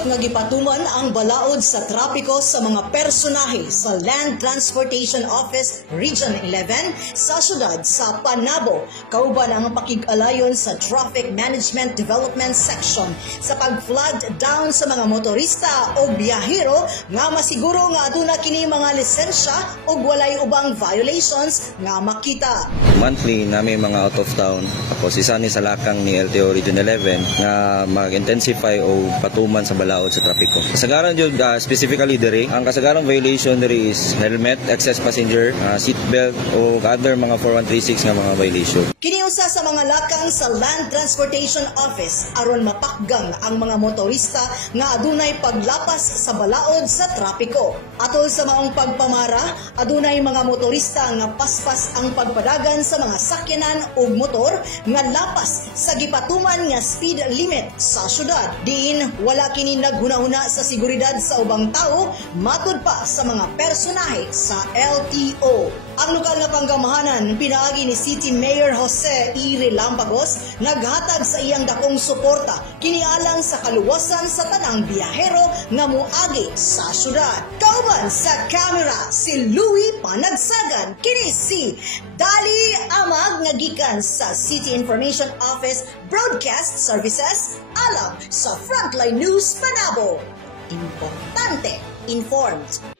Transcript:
Hinaot nga gipatuman ang balaod sa trapiko sa mga personahe sa Land Transportation Office Region 11 sa syudad sa Panabo. Kauban ang pakig-alayon sa Traffic Management Development Section sa pag-flood down sa mga motorista o biyahero nga masiguro nga aduna kini mga lisensya o walay ubang violations nga makita. Monthly namin mga out of town. Tapos isa ni sa lakang ni LTO Region 11 nga mag-intensify o patuman sa balaod sa trapiko. Kasagaran jud specifically diri, ang kasagaran violation diri is helmet, excess passenger, seat belt o other mga 4136 nga mga violation. Kini usa sa mga lakang sa Land Transportation Office aron mapakgang ang mga motorista nga adunay paglapas sa balaod sa trapiko. Atol sa maong pagpamara, adunay mga motorista nga paspas ang pagpadagan sa mga sakyanan ug motor nga lapas sa gipatuman nga speed limit sa syudad. Diin wala kini naghuna-huna sa seguridad sa ubang tao matud pa sa mga personahe sa LTO. Ang lokal nga panggamahanan pinaagi ni City Mayor Jose E. Relampagos naghatag sa iyang dakong suporta kinialang sa kaluwasan sa tanang biyahero nga moagi sa syudad. Kauban sa kamera si Louie Panagsagan, kini si Dali Amag nga gikan sa City Information Office Broadcast Services alam sa Frontline News Panabo. Importante, informed.